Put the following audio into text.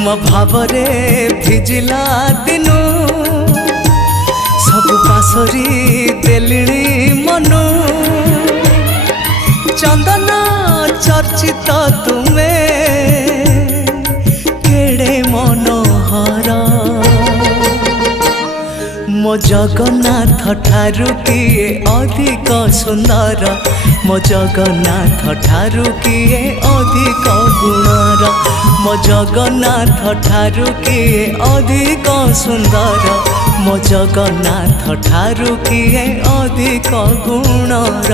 तुम भावरे भिजिला दिनु सब पासरी देलिणी मनु चंदना चर्चित तुमे केड़े मनोहर मो जगन्नाथ ठारू किए अधिक सुंदर मो जगन्नाथ ठारू किए अधिक गुणर मो जगन्नाथ ठारू किए अधिक सुंदर मो जगन्नाथ ठारू किए अधिक गुणर।